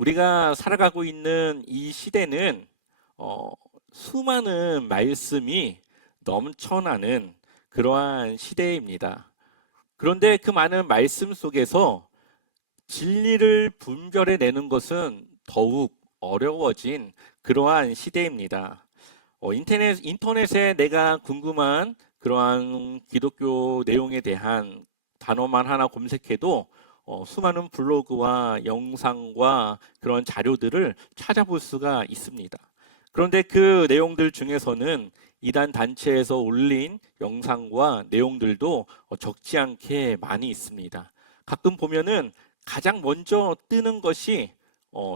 우리가 살아가고 있는 이 시대는 수많은 말씀이 넘쳐나는 그러한 시대입니다. 그런데 그 많은 말씀 속에서 진리를 분별해내는 것은 더욱 어려워진 그러한 시대입니다. 인터넷에 내가 궁금한 그러한 기독교 내용에 대한 단어만 하나 검색해도 수많은 블로그와 영상과 그런 자료들을 찾아볼 수가 있습니다. 그런데 그 내용들 중에서는 이단 단체에서 올린 영상과 내용들도 적지 않게 많이 있습니다. 가끔 보면은 가장 먼저 뜨는 것이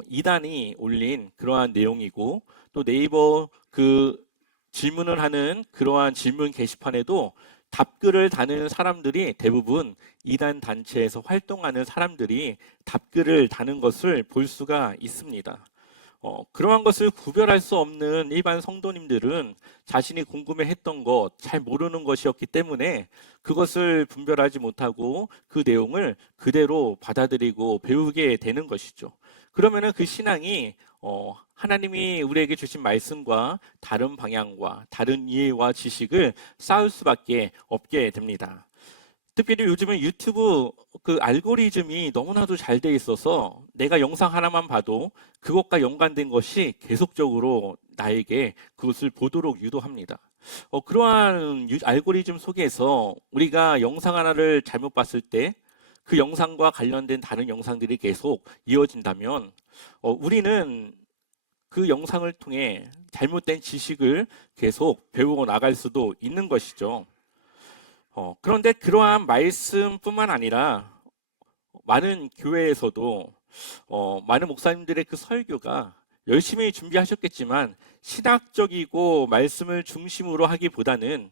이단이 올린 그러한 내용이고, 또 네이버 그 질문을 하는 그러한 질문 게시판에도 답글을 다는 사람들이 대부분 이단 단체에서 활동하는 사람들이 답글을 다는 것을 볼 수가 있습니다. 그러한 것을 구별할 수 없는 일반 성도님들은 자신이 궁금해했던 것, 잘 모르는 것이었기 때문에 그것을 분별하지 못하고 그 내용을 그대로 받아들이고 배우게 되는 것이죠. 그러면은 그 신앙이 하나님이 우리에게 주신 말씀과 다른 방향과 다른 이해와 지식을 쌓을 수밖에 없게 됩니다. 특별히 요즘은 유튜브 그 알고리즘이 너무나도 잘 돼 있어서 내가 영상 하나만 봐도 그것과 연관된 것이 계속적으로 나에게 그것을 보도록 유도합니다. 그러한 알고리즘 속에서 우리가 영상 하나를 잘못 봤을 때 그 영상과 관련된 다른 영상들이 계속 이어진다면 우리는 그 영상을 통해 잘못된 지식을 계속 배우고 나갈 수도 있는 것이죠. 그런데 그러한 말씀뿐만 아니라 많은 교회에서도 많은 목사님들의 그 설교가 열심히 준비하셨겠지만 신학적이고 말씀을 중심으로 하기보다는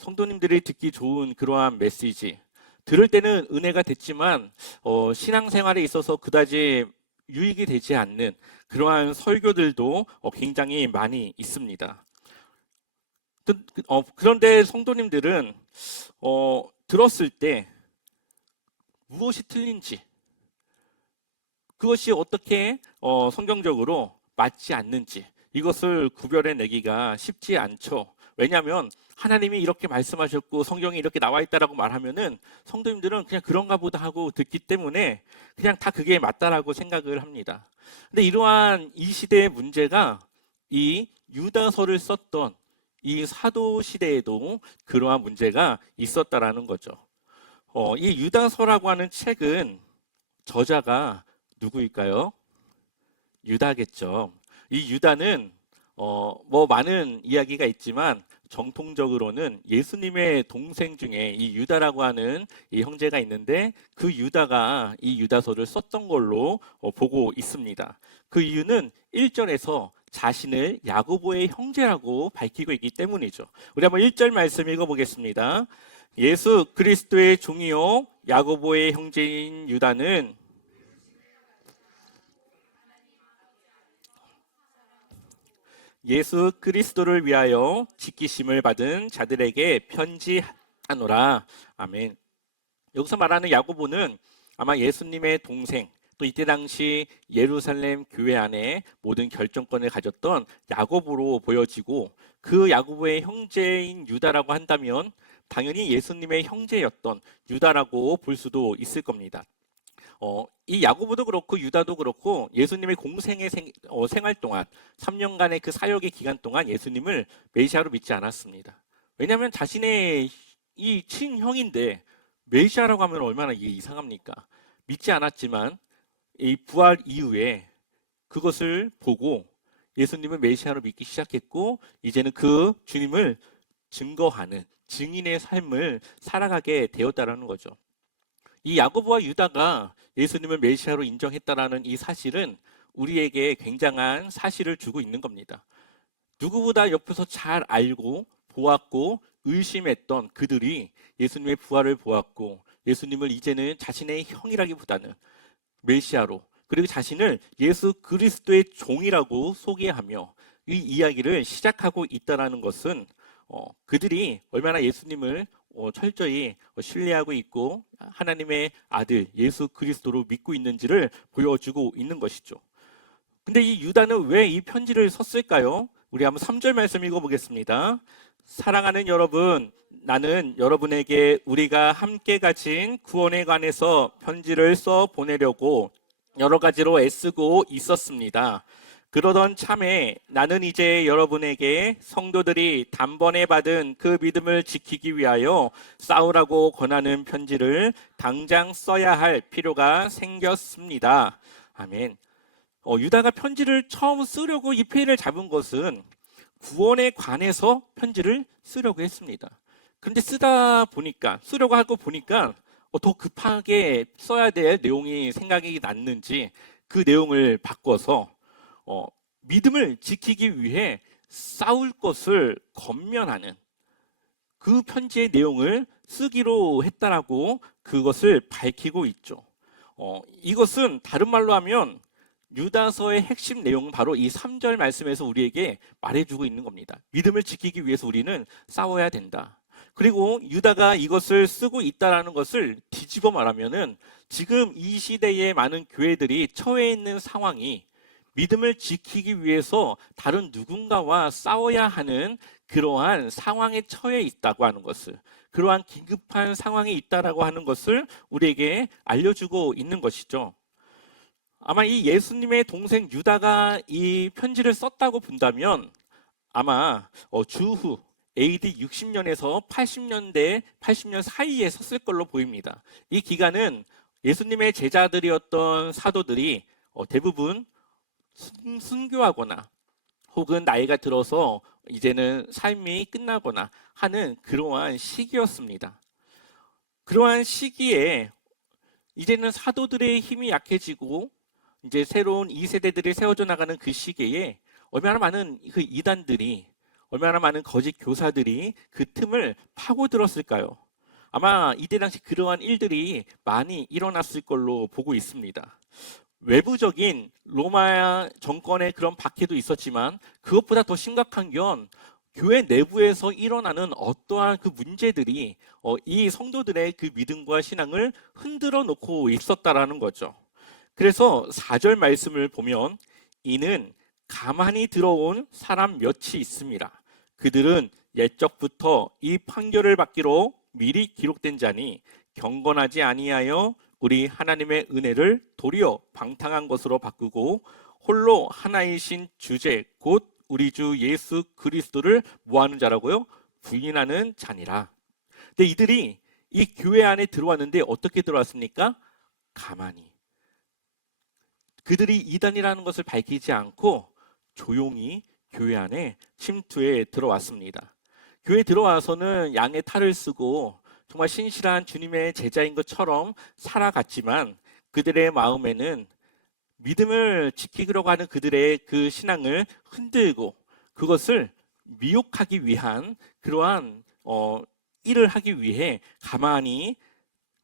성도님들이 듣기 좋은 그러한 메시지, 들을 때는 은혜가 됐지만 신앙생활에 있어서 그다지 유익이 되지 않는 그러한 설교들도 굉장히 많이 있습니다. 그런데 성도님들은 들었을 때 무엇이 틀린지, 그것이 어떻게 성경적으로 맞지 않는지 이것을 구별해내기가 쉽지 않죠. 왜냐하면 하나님이 이렇게 말씀하셨고 성경에 이렇게 나와 있다라고 말하면은 성도님들은 그냥 그런가 보다 하고 듣기 때문에 그냥 다 그게 맞다라고 생각을 합니다. 근데 이러한 이 시대의 문제가 이 유다서를 썼던 이 사도 시대에도 그러한 문제가 있었다라는 거죠. 이 유다서라고 하는 책은 저자가 누구일까요? 유다겠죠. 이 유다는 뭐 많은 이야기가 있지만 정통적으로는 예수님의 동생 중에 이 유다라고 하는 이 형제가 있는데 그 유다가 이 유다서를 썼던 걸로 보고 있습니다. 그 이유는 1절에서 자신을 야고보의 형제라고 밝히고 있기 때문이죠. 우리 한번 1절 말씀 읽어보겠습니다. 예수 그리스도의 종이요 야고보의 형제인 유다는 예수 그리스도를 위하여 지키심을 받은 자들에게 편지하노라. 아멘. 여기서 말하는 야고보는 아마 예수님의 동생, 또 이때 당시 예루살렘 교회 안에 모든 결정권을 가졌던 야고보로 보여지고, 그 야고보의 형제인 유다라고 한다면 당연히 예수님의 형제였던 유다라고 볼 수도 있을 겁니다. 이 야고보도 그렇고 유다도 그렇고 예수님의 공생의 생활 동안 3년간의 그 사역의 기간 동안 예수님을 메시아로 믿지 않았습니다. 왜냐하면 자신의 이 친형인데 메시아라고 하면 얼마나 이게 이상합니까? 믿지 않았지만 이 부활 이후에 그것을 보고 예수님을 메시아로 믿기 시작했고, 이제는 그 주님을 증거하는 증인의 삶을 살아가게 되었다라는 거죠. 이 야고보와 유다가 예수님을 메시아로 인정했다라는 이 사실은 우리에게 굉장한 사실을 주고 있는 겁니다. 누구보다 옆에서 잘 알고 보았고 의심했던 그들이 예수님의 부활을 보았고 예수님을 이제는 자신의 형이라기보다는 메시아로, 그리고 자신을 예수 그리스도의 종이라고 소개하며 이 이야기를 시작하고 있다는 것은 그들이 얼마나 예수님을 철저히 신뢰하고 있고 하나님의 아들 예수 그리스도로 믿고 있는지를 보여주고 있는 것이죠. 근데 이 유다는 왜 이 편지를 썼을까요? 우리 한번 3절 말씀 읽어보겠습니다. 사랑하는 여러분, 나는 여러분에게 우리가 함께 가진 구원에 관해서 편지를 써 보내려고 여러 가지로 애쓰고 있었습니다. 그러던 참에 나는 이제 여러분에게 성도들이 단번에 받은 그 믿음을 지키기 위하여 싸우라고 권하는 편지를 당장 써야 할 필요가 생겼습니다. 아멘. 유다가 편지를 처음 쓰려고 이 페인을 잡은 것은 구원에 관해서 편지를 쓰려고 했습니다. 그런데 쓰려고 하고 보니까 더 급하게 써야 될 내용이 생각이 났는지 그 내용을 바꿔서 믿음을 지키기 위해 싸울 것을 권면하는 그 편지의 내용을 쓰기로 했다라고 그것을 밝히고 있죠. 이것은 다른 말로 하면 유다서의 핵심 내용은 바로 이 3절 말씀에서 우리에게 말해주고 있는 겁니다. 믿음을 지키기 위해서 우리는 싸워야 된다. 그리고 유다가 이것을 쓰고 있다는 것을 뒤집어 말하면은 지금 이 시대의 많은 교회들이 처해 있는 상황이 믿음을 지키기 위해서 다른 누군가와 싸워야 하는 그러한 상황에 처해 있다고 하는 것을, 그러한 긴급한 상황에 있다라고 하는 것을 우리에게 알려주고 있는 것이죠. 아마 이 예수님의 동생 유다가 이 편지를 썼다고 본다면 아마 주후 AD 60년에서 80년 사이에 썼을 걸로 보입니다. 이 기간은 예수님의 제자들이었던 사도들이 대부분 순교하거나 혹은 나이가 들어서 이제는 삶이 끝나거나 하는 그러한 시기였습니다. 그러한 시기에 이제는 사도들의 힘이 약해지고 이제 새로운 2세대들이 세워져 나가는 그 시기에 얼마나 많은 그 이단들이, 얼마나 많은 거짓 교사들이 그 틈을 파고들었을까요? 아마 이때 당시 그러한 일들이 많이 일어났을 걸로 보고 있습니다. 외부적인 로마 정권의 그런 박해도 있었지만 그것보다 더 심각한 건 교회 내부에서 일어나는 어떠한 그 문제들이 이 성도들의 그 믿음과 신앙을 흔들어 놓고 있었다라는 거죠. 그래서 4절 말씀을 보면 이는 가만히 들어온 사람 몇이 있습니다. 그들은 옛적부터 이 판결을 받기로 미리 기록된 자니 경건하지 아니하여 우리 하나님의 은혜를 도리어 방탕한 것으로 바꾸고 홀로 하나이신 주제 곧 우리 주 예수 그리스도를 뭐하는 자라고요? 부인하는 자니라. 근데 이들이 이 교회 안에 들어왔는데 어떻게 들어왔습니까? 가만히. 그들이 이단이라는 것을 밝히지 않고 조용히 교회 안에 침투해 들어왔습니다. 교회에 들어와서는 양의 탈을 쓰고 정말 신실한 주님의 제자인 것처럼 살아갔지만 그들의 마음에는 믿음을 지키려고 하는 그들의 그 신앙을 흔들고 그것을 미혹하기 위한 그러한 일을 하기 위해 가만히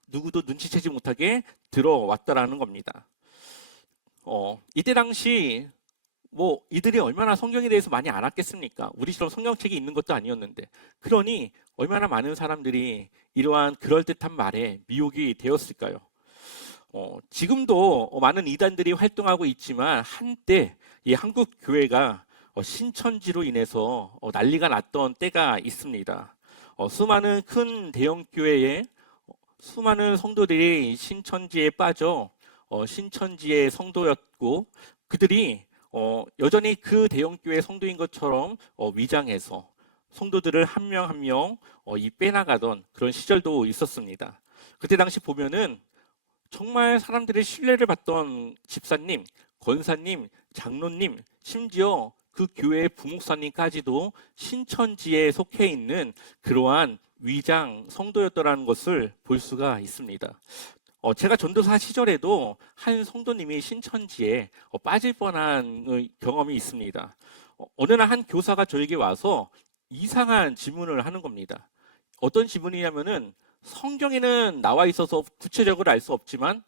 누구도 눈치채지 못하게 들어왔다라는 겁니다. 이때 당시 이들이 얼마나 성경에 대해서 많이 알았겠습니까? 우리처럼 성경책이 있는 것도 아니었는데. 그러니 얼마나 많은 사람들이 이러한 그럴듯한 말에 미혹이 되었을까요? 지금도 많은 이단들이 활동하고 있지만 한때 이 한국 교회가 신천지로 인해서 난리가 났던 때가 있습니다. 수많은 큰 대형 교회에 수많은 성도들이 신천지에 빠져 신천지의 성도였고 그들이 여전히 그 대형교회 성도인 것처럼 위장해서 성도들을 한 명 한 명 빼나가던 그런 시절도 있었습니다. 그때 당시 보면은 정말 사람들의 신뢰를 받던 집사님, 권사님, 장로님, 심지어 그 교회의 부목사님까지도 신천지에 속해 있는 그러한 위장 성도였더라는 것을 볼 수가 있습니다. 제가 전도사 시절에도 한 성도님이 신천지에 빠질 뻔한 경험이 있습니다. 어느 날 한 교사가 저에게 와서 이상한 질문을 하는 겁니다. 어떤 질문이냐면은 성경에는 나와 있어서 구체적으로 알 수 없지만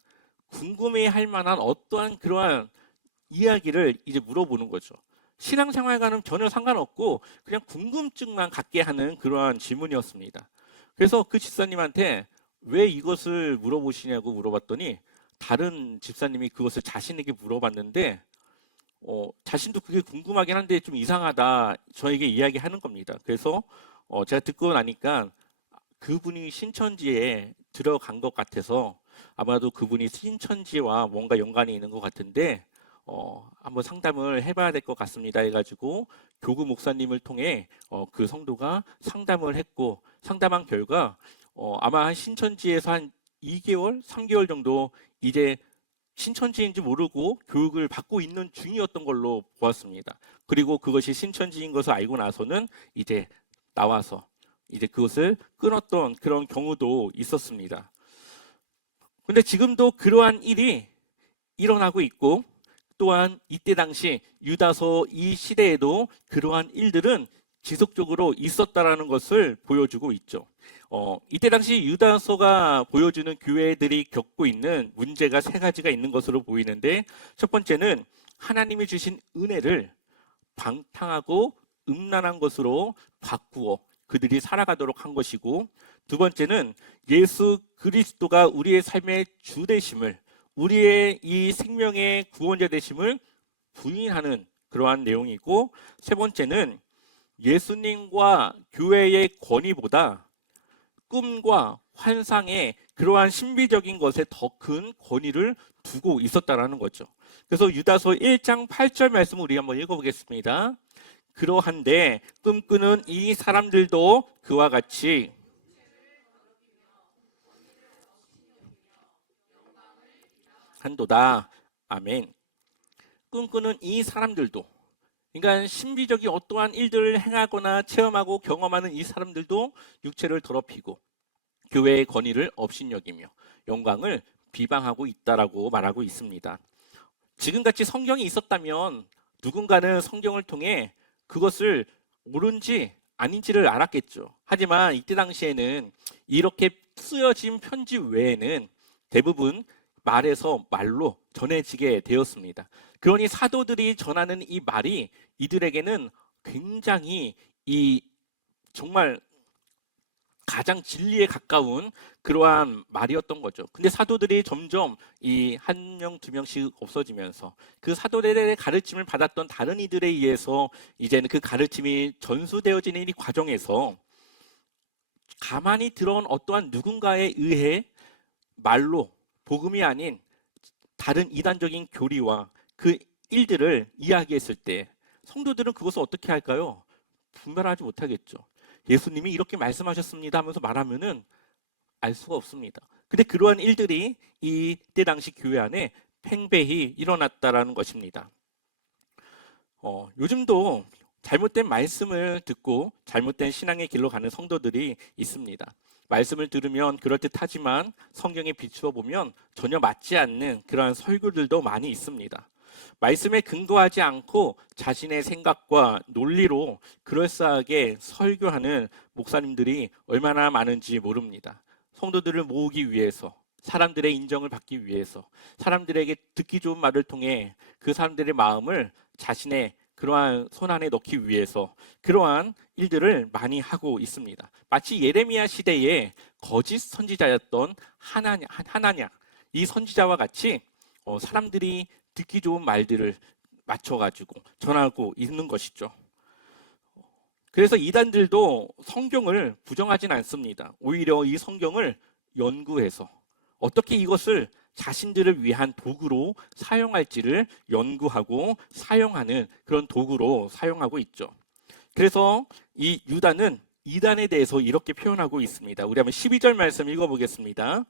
궁금해할 만한 어떠한 그러한 이야기를 이제 물어보는 거죠. 신앙생활과는 전혀 상관없고 그냥 궁금증만 갖게 하는 그러한 질문이었습니다. 그래서 그 집사님한테 왜 이것을 물어보시냐고 물어봤더니 다른 집사님이 그것을 자신에게 물어봤는데 자신도 그게 궁금하긴 한데 좀 이상하다 저에게 이야기하는 겁니다. 그래서 제가 듣고 나니까 그분이 신천지에 들어간 것 같아서 아마도 그분이 신천지와 뭔가 연관이 있는 것 같은데 한번 상담을 해봐야 될 것 같습니다 해가지고 교구 목사님을 통해 그 성도가 상담을 했고 상담한 결과 아마 한 신천지에서 한 2개월, 3개월 정도 이제 신천지인지 모르고 교육을 받고 있는 중이었던 걸로 보았습니다. 그리고 그것이 신천지인 것을 알고 나서는 이제 나와서 이제 그것을 끊었던 그런 경우도 있었습니다. 근데 지금도 그러한 일이 일어나고 있고 또한 이때 당시 유다서 이 시대에도 그러한 일들은 지속적으로 있었다라는 것을 보여주고 있죠. 이때 당시 유다서가 보여주는 교회들이 겪고 있는 문제가 세 가지가 있는 것으로 보이는데 첫 번째는 하나님이 주신 은혜를 방탕하고 음란한 것으로 바꾸어 그들이 살아가도록 한 것이고 두 번째는 예수 그리스도가 우리의 삶의 주 되심을 우리의 이 생명의 구원자 되심을 부인하는 그러한 내용이고 세 번째는 예수님과 교회의 권위보다 꿈과 환상의 그러한 신비적인 것에 더 큰 권위를 두고 있었다라는 거죠. 그래서 유다서 1장 8절 말씀을 우리 한번 읽어보겠습니다. 그러한데 꿈꾸는 이 사람들도 그와 같이 한도다. 아멘. 꿈꾸는 이 사람들도 그러니까 신비적인 어떠한 일들을 행하거나 체험하고 경험하는 이 사람들도 육체를 더럽히고 교회의 권위를 업신여기며 영광을 비방하고 있다라고 말하고 있습니다. 지금같이 성경이 있었다면 누군가는 성경을 통해 그것을 옳은지 아닌지를 알았겠죠. 하지만 이때 당시에는 이렇게 쓰여진 편지 외에는 대부분 말에서 말로 전해지게 되었습니다. 그러니 사도들이 전하는 이 말이 이들에게는 굉장히 정말 가장 진리에 가까운 그러한 말이었던 거죠. 근데 사도들이 점점 이 한 명, 두 명씩 없어지면서 그 사도들의 가르침을 받았던 다른 이들에 의해서 이제는 그 가르침이 전수되어지는 이 과정에서 가만히 들어온 어떠한 누군가에 의해 말로 복음이 아닌 다른 이단적인 교리와 그 일들을 이야기했을 때 성도들은 그것을 어떻게 할까요? 분별하지 못하겠죠. 예수님이 이렇게 말씀하셨습니다 하면서 말하면은 알 수가 없습니다. 근데 그러한 일들이 이때 당시 교회 안에 팽배히 일어났다라는 것입니다. 요즘도 잘못된 말씀을 듣고 잘못된 신앙의 길로 가는 성도들이 있습니다. 말씀을 들으면 그럴듯하지만 성경에 비추어 보면 전혀 맞지 않는 그러한 설교들도 많이 있습니다. 말씀에 근거하지 않고 자신의 생각과 논리로 그럴싸하게 설교하는 목사님들이 얼마나 많은지 모릅니다. 성도들을 모으기 위해서, 사람들의 인정을 받기 위해서, 사람들에게 듣기 좋은 말을 통해 그 사람들의 마음을 자신의 그러한 손안에 넣기 위해서 그러한 일들을 많이 하고 있습니다. 마치 예레미야 시대에 거짓 선지자였던 하나냐 이 선지자와 같이 사람들이 듣기 좋은 말들을 맞춰가지고 전하고 있는 것이죠. 그래서 이단들도 성경을 부정하진 않습니다. 오히려 이 성경을 연구해서 어떻게 이것을 자신들을 위한 도구로 사용할지를 연구하고 사용하는 그런 도구로 사용하고 있죠. 그래서 이 유다는 이단에 대해서 이렇게 표현하고 있습니다. 우리 한번 12절 말씀 읽어보겠습니다.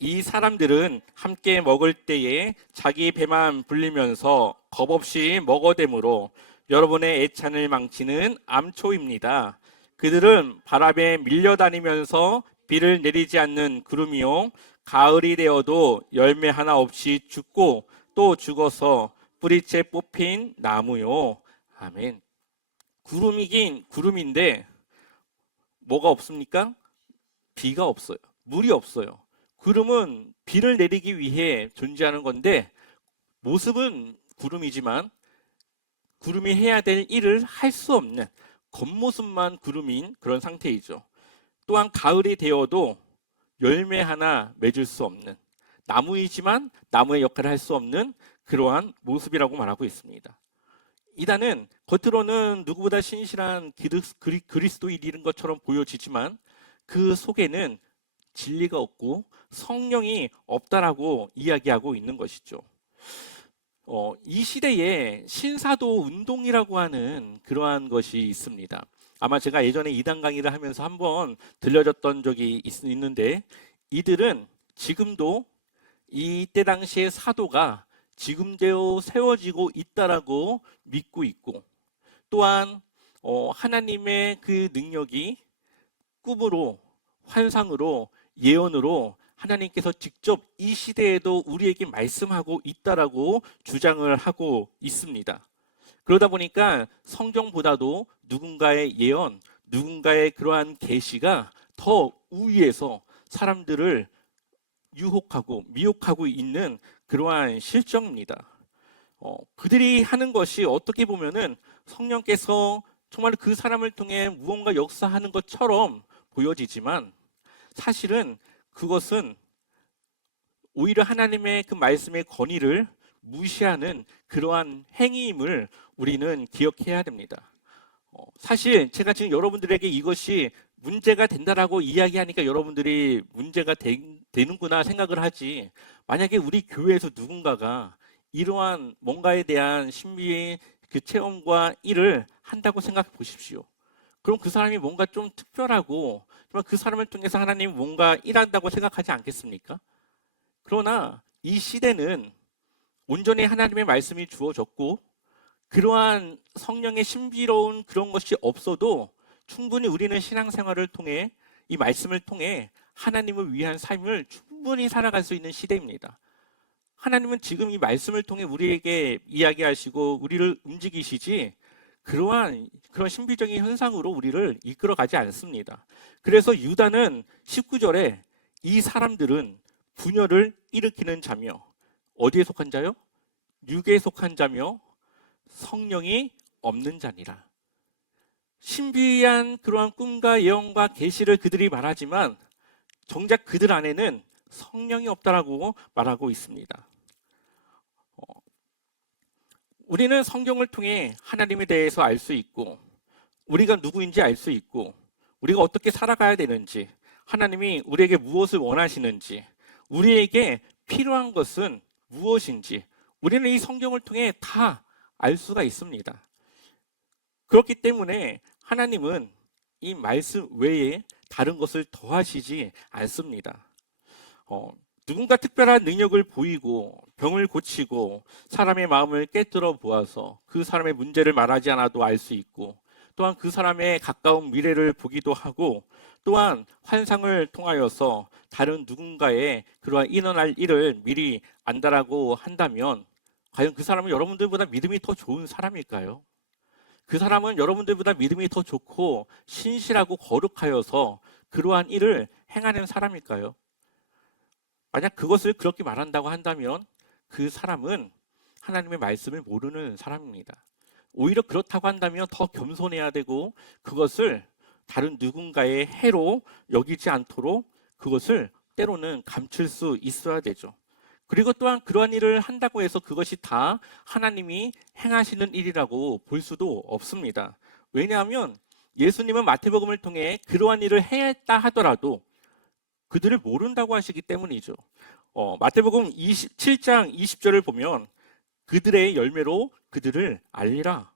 이 사람들은 함께 먹을 때에 자기 배만 불리면서 겁없이 먹어대므로 여러분의 애찬을 망치는 암초입니다. 그들은 바람에 밀려다니면서 비를 내리지 않는 구름이요 가을이 되어도 열매 하나 없이 죽고 또 죽어서 뿌리째 뽑힌 나무요. 아멘. 구름이긴 구름인데 뭐가 없습니까? 비가 없어요. 물이 없어요. 구름은 비를 내리기 위해 존재하는 건데 모습은 구름이지만 구름이 해야 될 일을 할 수 없는 겉모습만 구름인 그런 상태이죠. 또한 가을이 되어도 열매 하나 맺을 수 없는 나무이지만 나무의 역할을 할 수 없는 그러한 모습이라고 말하고 있습니다. 이단은 겉으로는 누구보다 신실한 그리스도인인 것처럼 보여지지만 그 속에는 진리가 없고 성령이 없다라고 이야기하고 있는 것이죠. 이 시대에 신사도 운동이라고 하는 그러한 것이 있습니다. 아마 제가 예전에 이단 강의를 하면서 한번 들려줬던 적이 있는데, 이들은 지금도 이때 당시의 사도가 지금대로 세워지고 있다라고 믿고 있고, 또한 하나님의 그 능력이 꿈으로, 환상으로, 예언으로 하나님께서 직접 이 시대에도 우리에게 말씀하고 있다라고 주장을 하고 있습니다. 그러다 보니까 성경보다도 누군가의 예언, 누군가의 그러한 계시가 더 우위에서 사람들을 유혹하고 미혹하고 있는 그러한 실정입니다. 그들이 하는 것이 어떻게 보면은 성령께서 정말 그 사람을 통해 무언가 역사하는 것처럼 보여지지만, 사실은 그것은 오히려 하나님의 그 말씀의 권위를 무시하는 그러한 행위임을 우리는 기억해야 됩니다. 사실 제가 지금 여러분들에게 이것이 문제가 된다라고 이야기하니까 여러분들이 문제가 되는구나 생각을 하지, 만약에 우리 교회에서 누군가가 이러한 뭔가에 대한 신비의 그 체험과 일을 한다고 생각해 보십시오. 그럼 그 사람이 뭔가 좀 특별하고 정말 그 사람을 통해서 하나님이 뭔가 일한다고 생각하지 않겠습니까? 그러나 이 시대는 온전히 하나님의 말씀이 주어졌고, 그러한 성령의 신비로운 그런 것이 없어도 충분히 우리는 신앙생활을 통해, 이 말씀을 통해 하나님을 위한 삶을 충분히 살아갈 수 있는 시대입니다. 하나님은 지금 이 말씀을 통해 우리에게 이야기하시고 우리를 움직이시지, 그런 신비적인 현상으로 우리를 이끌어가지 않습니다. 그래서 유다는 19절에 이 사람들은 분열을 일으키는 자며, 어디에 속한 자요? 육에 속한 자며 성령이 없는 자니라. 신비한 그러한 꿈과 예언과 계시를 그들이 말하지만 정작 그들 안에는 성령이 없다라고 말하고 있습니다. 우리는 성경을 통해 하나님에 대해서 알 수 있고, 우리가 누구인지 알 수 있고, 우리가 어떻게 살아가야 되는지, 하나님이 우리에게 무엇을 원하시는지, 우리에게 필요한 것은 무엇인지, 우리는 이 성경을 통해 다 알 수가 있습니다. 그렇기 때문에 하나님은 이 말씀 외에 다른 것을 더하시지 않습니다. 누군가 특별한 능력을 보이고 병을 고치고 사람의 마음을 깨뜨려 보아서 그 사람의 문제를 말하지 않아도 알 수 있고, 또한 그 사람의 가까운 미래를 보기도 하고, 또한 환상을 통하여서 다른 누군가의 그러한 일어날 일을 미리 안다라고 한다면, 과연 그 사람은 여러분들보다 믿음이 더 좋은 사람일까요? 그 사람은 여러분들보다 믿음이 더 좋고 신실하고 거룩하여서 그러한 일을 행하는 사람일까요? 만약 그것을 그렇게 말한다고 한다면 그 사람은 하나님의 말씀을 모르는 사람입니다. 오히려 그렇다고 한다면 더 겸손해야 되고, 그것을 다른 누군가의 해로 여기지 않도록 그것을 때로는 감출 수 있어야 되죠. 그리고 또한 그러한 일을 한다고 해서 그것이 다 하나님이 행하시는 일이라고 볼 수도 없습니다. 왜냐하면 예수님은 마태복음을 통해 그러한 일을 했다 하더라도 그들을 모른다고 하시기 때문이죠. 마태복음 27장 20절을 보면 그들의 열매로 그들을 알리라.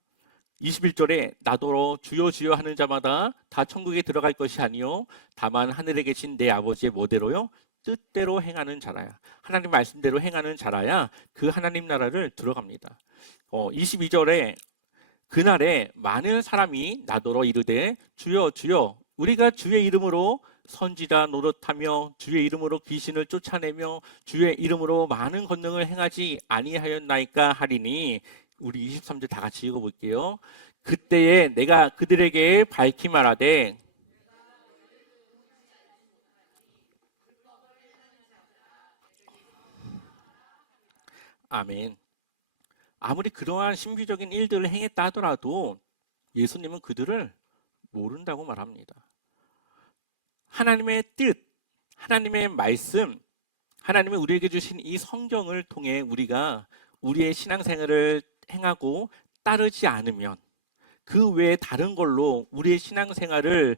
21절에 나더러 주여 주여 하는 자마다 다 천국에 들어갈 것이 아니요 다만 하늘에 계신 내 아버지의 뭐대로요? 뜻대로 행하는 자라야, 하나님 말씀대로 행하는 자라야 그 하나님 나라를 들어갑니다. 22절에 그날에 많은 사람이 나더러 이르되 주여 주여 우리가 주의 이름으로 선지자 노릇하며 주의 이름으로 귀신을 쫓아내며 주의 이름으로 많은 권능을 행하지 아니하였나이까 하리니, 우리 23절 다 같이 읽어볼게요. 그때에 내가 그들에게 밝히 말하되 아멘. 아무리 그러한 신비적인 일들을 행했다 하더라도 예수님은 그들을 모른다고 말합니다. 하나님의 뜻, 하나님의 말씀, 하나님이 우리에게 주신 이 성경을 통해 우리가 우리의 신앙생활을 행하고 따르지 않으면, 그 외에 다른 걸로 우리의 신앙생활을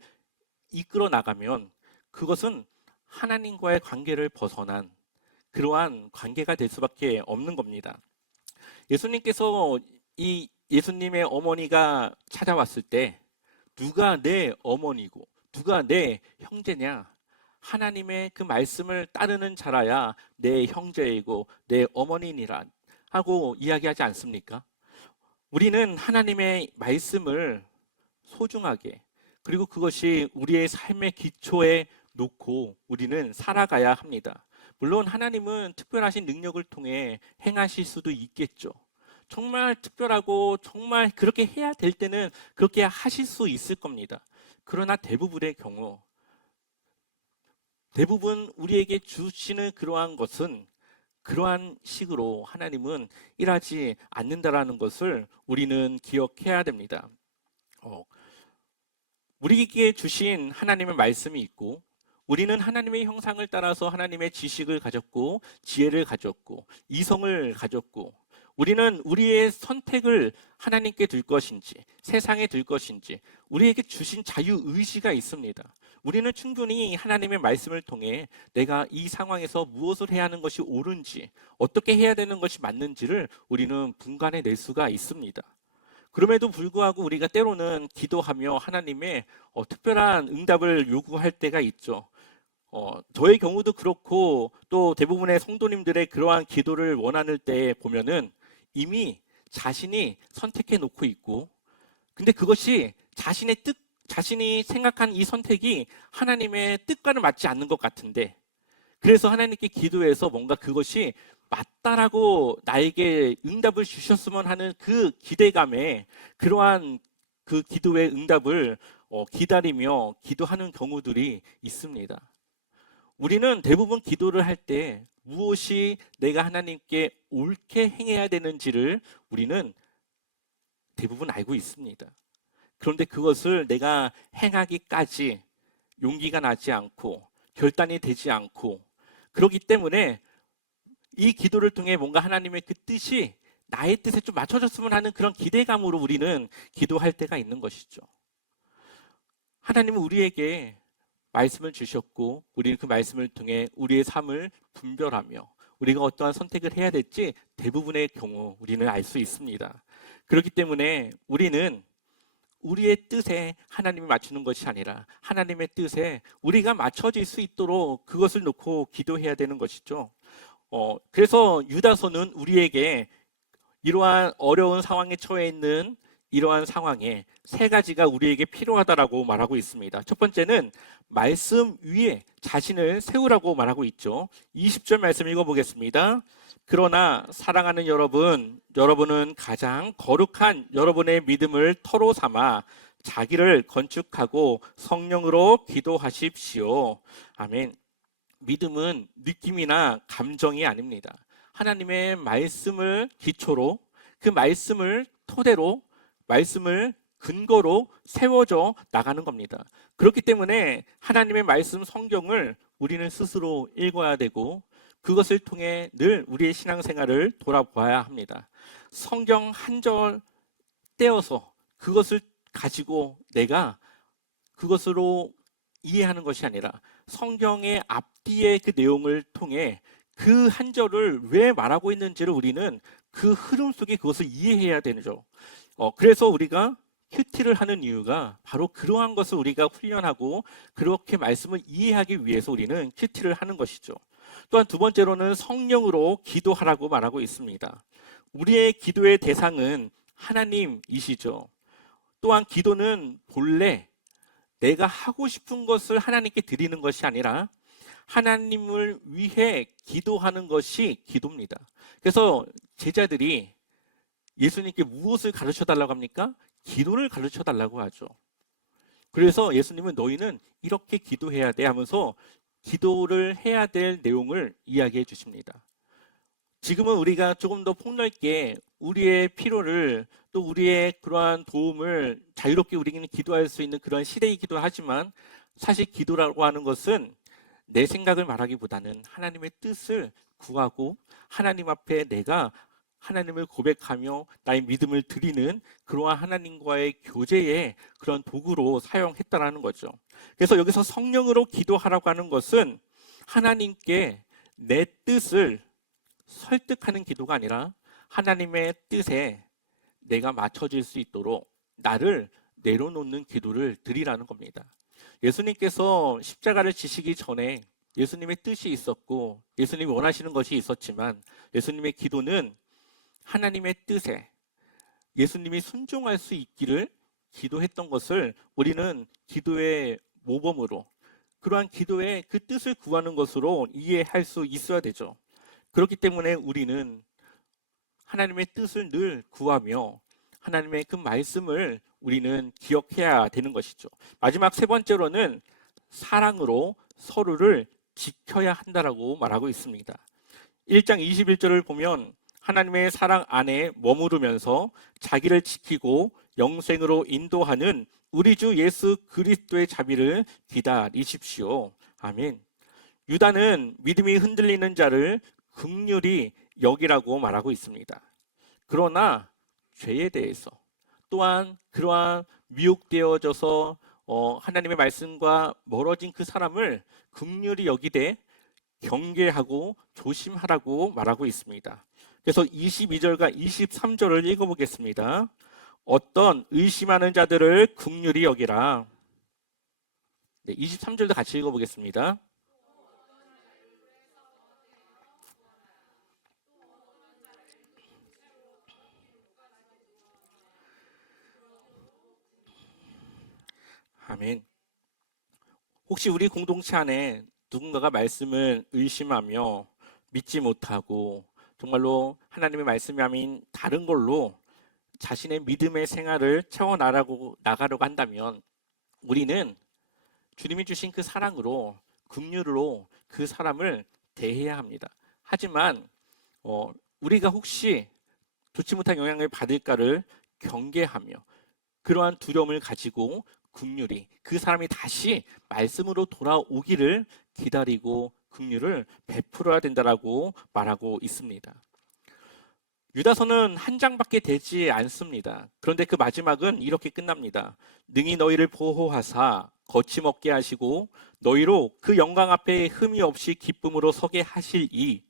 이끌어 나가면 그것은 하나님과의 관계를 벗어난 그러한 관계가 될 수밖에 없는 겁니다. 예수님께서 이 예수님의 어머니가 찾아왔을 때 누가 내 어머니고 누가 내 형제냐? 하나님의 그 말씀을 따르는 자라야 내 형제이고 내 어머니니라 하고 이야기하지 않습니까? 우리는 하나님의 말씀을 소중하게, 그리고 그것이 우리의 삶의 기초에 놓고 우리는 살아가야 합니다. 물론 하나님은 특별하신 능력을 통해 행하실 수도 있겠죠. 정말 특별하고 정말 그렇게 해야 될 때는 그렇게 하실 수 있을 겁니다. 그러나 대부분의 경우, 대부분 우리에게 주시는 그러한 것은 그러한 식으로 하나님은 일하지 않는다라는 것을 우리는 기억해야 됩니다. 우리에게 주신 하나님의 말씀이 있고, 우리는 하나님의 형상을 따라서 하나님의 지식을 가졌고 지혜를 가졌고 이성을 가졌고, 우리는 우리의 선택을 하나님께 둘 것인지 세상에 둘 것인지 우리에게 주신 자유의지가 있습니다. 우리는 충분히 하나님의 말씀을 통해 내가 이 상황에서 무엇을 해야 하는 것이 옳은지, 어떻게 해야 되는 것이 맞는지를 우리는 분간해낼 수가 있습니다. 그럼에도 불구하고 우리가 때로는 기도하며 하나님의 특별한 응답을 요구할 때가 있죠. 저의 경우도 그렇고 또 대부분의 성도님들의 그러한 기도를 원하는 때 보면은 이미 자신이 선택해 놓고 있고, 근데 그것이 자신의 뜻, 자신이 생각한 이 선택이 하나님의 뜻과는 맞지 않는 것 같은데, 그래서 하나님께 기도해서 뭔가 그것이 맞다라고 나에게 응답을 주셨으면 하는 그 기대감에 그러한 그 기도의 응답을 기다리며 기도하는 경우들이 있습니다. 우리는 대부분 기도를 할 때 무엇이 내가 하나님께 옳게 행해야 되는지를 우리는 대부분 알고 있습니다. 그런데 그것을 내가 행하기까지 용기가 나지 않고 결단이 되지 않고, 그렇기 때문에 이 기도를 통해 뭔가 하나님의 그 뜻이 나의 뜻에 좀 맞춰졌으면 하는 그런 기대감으로 우리는 기도할 때가 있는 것이죠. 하나님은 우리에게 말씀을 주셨고 우리는 그 말씀을 통해 우리의 삶을 분별하며 우리가 어떠한 선택을 해야 될지 대부분의 경우 우리는 알 수 있습니다. 그렇기 때문에 우리는 우리의 뜻에 하나님이 맞추는 것이 아니라 하나님의 뜻에 우리가 맞춰질 수 있도록 그것을 놓고 기도해야 되는 것이죠. 그래서 유다서는 우리에게 이러한 어려운 상황에 처해 있는 이러한 상황에 세 가지가 우리에게 필요하다라고 말하고 있습니다. 첫 번째는 말씀 위에 자신을 세우라고 말하고 있죠. 20절 말씀 읽어보겠습니다. 그러나 사랑하는 여러분, 여러분은 가장 거룩한 여러분의 믿음을 터로 삼아 자기를 건축하고 성령으로 기도하십시오. 아멘. 믿음은 느낌이나 감정이 아닙니다. 하나님의 말씀을 기초로, 그 말씀을 토대로, 말씀을 근거로 세워져 나가는 겁니다. 그렇기 때문에 하나님의 말씀 성경을 우리는 스스로 읽어야 되고 그것을 통해 늘 우리의 신앙생활을 돌아봐야 합니다. 성경 한 절 떼어서 그것을 가지고 내가 그것으로 이해하는 것이 아니라 성경의 앞뒤의 그 내용을 통해 그 한 절을 왜 말하고 있는지를 우리는 그 흐름 속에 그것을 이해해야 되죠. 그래서 우리가 큐티를 하는 이유가 바로 그러한 것을 우리가 훈련하고 그렇게 말씀을 이해하기 위해서 우리는 큐티를 하는 것이죠. 또한 두 번째로는 성령으로 기도하라고 말하고 있습니다. 우리의 기도의 대상은 하나님이시죠. 또한 기도는 본래 내가 하고 싶은 것을 하나님께 드리는 것이 아니라 하나님을 위해 기도하는 것이 기도입니다. 그래서 제자들이 예수님께 무엇을 가르쳐 달라고 합니까? 기도를 가르쳐 달라고 하죠. 그래서 예수님은 너희는 이렇게 기도해야 돼 하면서 기도를 해야 될 내용을 이야기해 주십니다. 지금은 우리가 조금 더 폭넓게 우리의 필요를 또 우리의 그러한 도움을 자유롭게 우리는 기도할 수 있는 그런 시대이기도 하지만, 사실 기도라고 하는 것은 내 생각을 말하기보다는 하나님의 뜻을 구하고 하나님 앞에 내가 하나님을 고백하며 나의 믿음을 드리는 그러한 하나님과의 교제의 그런 도구로 사용했다라는 거죠. 그래서 여기서 성령으로 기도하라고 하는 것은 하나님께 내 뜻을 설득하는 기도가 아니라 하나님의 뜻에 내가 맞춰질 수 있도록 나를 내려놓는 기도를 드리라는 겁니다. 예수님께서 십자가를 지시기 전에 예수님의 뜻이 있었고 예수님이 원하시는 것이 있었지만 예수님의 기도는 하나님의 뜻에 예수님이 순종할 수 있기를 기도했던 것을 우리는 기도의 모범으로 그러한 기도의 그 뜻을 구하는 것으로 이해할 수 있어야 되죠. 그렇기 때문에 우리는 하나님의 뜻을 늘 구하며 하나님의 그 말씀을 우리는 기억해야 되는 것이죠. 마지막 세 번째로는 사랑으로 서로를 지켜야 한다라고 말하고 있습니다. 1장 21절을 보면 하나님의 사랑 안에 머무르면서 자기를 지키고 영생으로 인도하는 우리 주 예수 그리스도의 자비를 기다리십시오. 아멘. 유다는 믿음이 흔들리는 자를 긍휼히 여기라고 말하고 있습니다. 그러나 죄에 대해서 또한 그러한 미혹되어져서 하나님의 말씀과 멀어진 그 사람을 긍휼히 여기되 경계하고 조심하라고 말하고 있습니다. 그래서 22절과 23절을 읽어보겠습니다. 어떤 의심하는 자들을 긍휼히 여기라. 23절도 같이 읽어보겠습니다. 아멘. 혹시 우리 공동체 안에 누군가가 말씀을 의심하며 믿지 못하고 정말로 하나님의 말씀이 아닌 다른 걸로 자신의 믿음의 생활을 채워나가려고 한다면 우리는 주님이 주신 그 사랑으로 긍휼으로 그 사람을 대해야 합니다. 하지만 우리가 혹시 좋지 못한 영향을 받을까를 경계하며 그러한 두려움을 가지고 긍휼히 그 사람이 다시 말씀으로 돌아오기를 기다리고 긍휼을 베풀어야 된다라고 말하고 있습니다. 유다서는 한 장밖에 되지 않습니다. 그런데 그 마지막은 이렇게 끝납니다. 능히 너희를 보호하사 거침없게 하시고 너희로 그 영광 앞에 흠이 없이 기쁨으로 서게 하실 이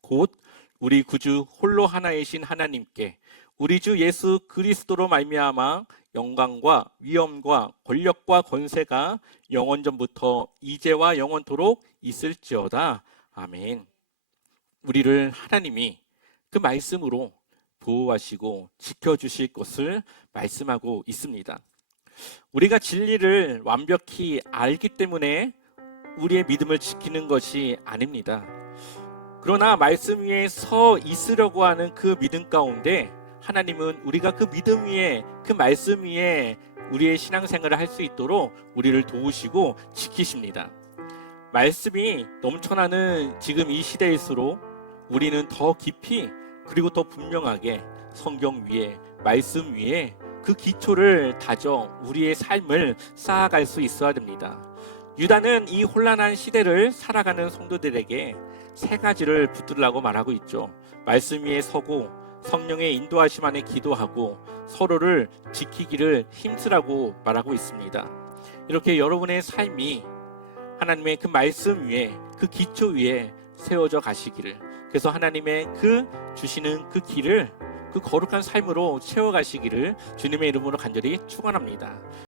곧 우리 구주 홀로 하나이신 하나님께 우리 주 예수 그리스도로 말미암아 영광과 위엄과 권력과 권세가 영원전부터 이제와 영원토록 있을지어다. 아멘. 우리를 하나님이 그 말씀으로 보호하시고 지켜주실 것을 말씀하고 있습니다. 우리가 진리를 완벽히 알기 때문에 우리의 믿음을 지키는 것이 아닙니다. 그러나 말씀 위에 서 있으려고 하는 그 믿음 가운데 하나님은 우리가 그 믿음 위에 그 말씀 위에 우리의 신앙생활을 할 수 있도록 우리를 도우시고 지키십니다. 말씀이 넘쳐나는 지금 이 시대일수록 우리는 더 깊이 그리고 더 분명하게 성경 위에 말씀 위에 그 기초를 다져 우리의 삶을 쌓아갈 수 있어야 됩니다. 유다는 이 혼란한 시대를 살아가는 성도들에게 세 가지를 붙들라고 말하고 있죠. 말씀 위에 서고 성령의 인도하심 안에 기도하고 서로를 지키기를 힘쓰라고 말하고 있습니다. 이렇게 여러분의 삶이 하나님의 그 말씀 위에 그 기초 위에 세워져 가시기를, 그래서 하나님의 그 주시는 그 길을 그 거룩한 삶으로 채워가시기를 주님의 이름으로 간절히 축원합니다.